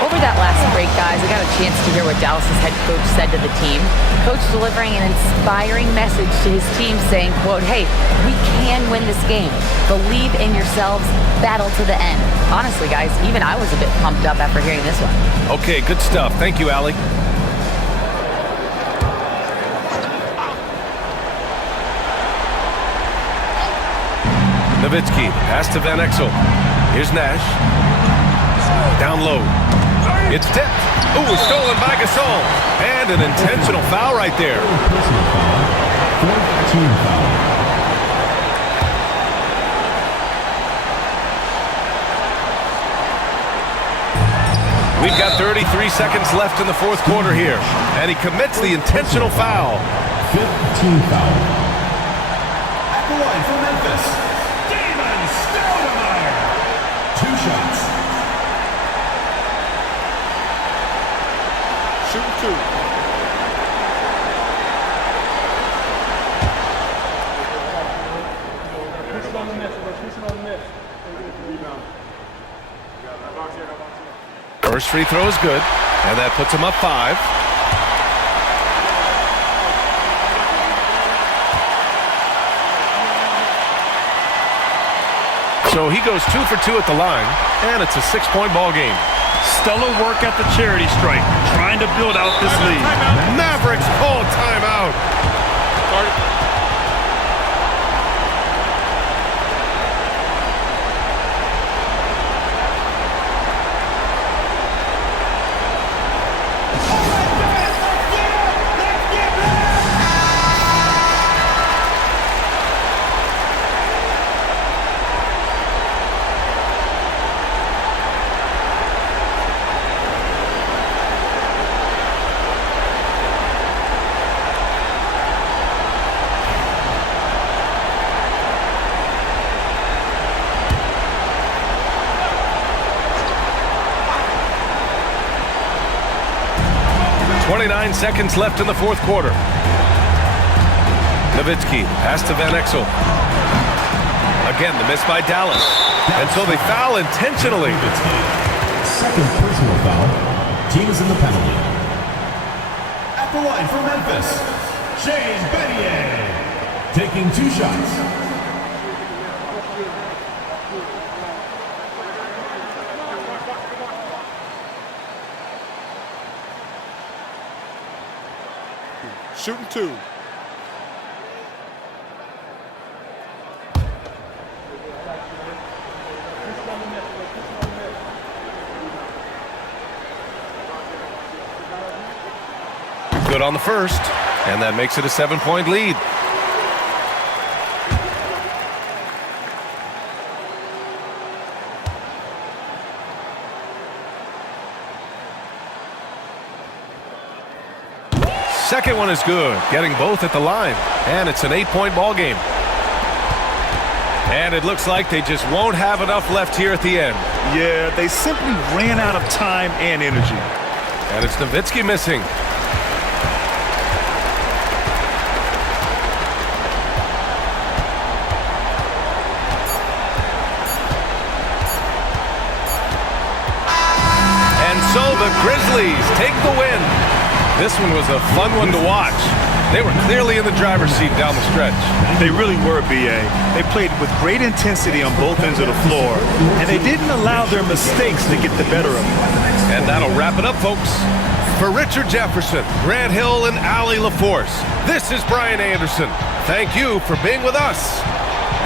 Over that last break, guys, I got a chance to hear what Dallas's head coach said to the team. Coach delivering an inspiring message to his team saying, quote, hey, we can win this game. Believe in yourselves. Battle to the end. Honestly, guys, even I was a bit pumped up after hearing this one. Okay, good stuff. Thank you, Allie. Nowitzki, pass to Van Exel. Here's Nash. Down low. It's tipped. Ooh, stolen by Gasol. And an intentional foul right there. Personal foul. Fourth team foul. We've got 33 seconds left in the fourth quarter here. And he commits the intentional foul. Fifth team foul. At the line for Memphis, Stoudemire. 2 shots. Shoot 2. First free throw is good, and that puts him up 5. So he goes 2 for 2 at the line, and it's a 6-point ball game. Stellar work at the charity stripe, trying to build out this lead. Mavericks call timeout. .29 seconds left in the fourth quarter. Nowitzki, pass to Van Exel. Again, the miss by Dalla. And so they foul intentionally. Second personal foul. Team is in the penalty. At the line for Memphis, Shane Battier. Taking 2 shots. Shooting 2. Good on the first, and that makes it a 7-point lead. Second one is good, getting both at the line, and it's an 8-point ball game. And it looks like they just won't have enough left here at the end. Yeah, they simply ran out of time and energy. And it's Nowitzki missing. And so the Grizzlies take the win. This one was a fun one to watch. They were clearly in the driver's seat down the stretch. They really were, B.A. They played with great intensity on both ends of the floor, and they didn't allow their mistakes to get the better of them. And that'll wrap it up, folks. For Richard Jefferson, Grant Hill, and Allie LaForce, this is Brian Anderson. Thank you for being with us.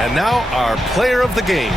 And now our player of the game.